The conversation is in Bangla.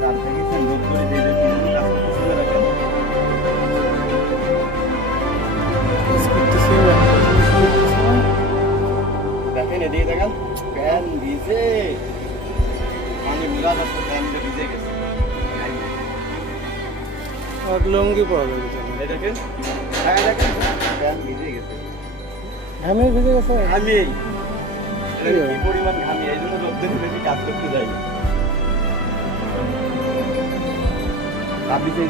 তার থেকে সংযোগ করে ভিজে। আমি বুঝা যাচ্ছে প্যান ভিজে গেছে। আর লুঙ্গি পাওয়া যাবে এই দেখেন। হ্যাঁ গেছে। আমি ভিজে গেছে। আমি কি পরিমাণ ঘামি এই জন্য লোকদের বেশি কাজ করতে যাই। আপনি সেই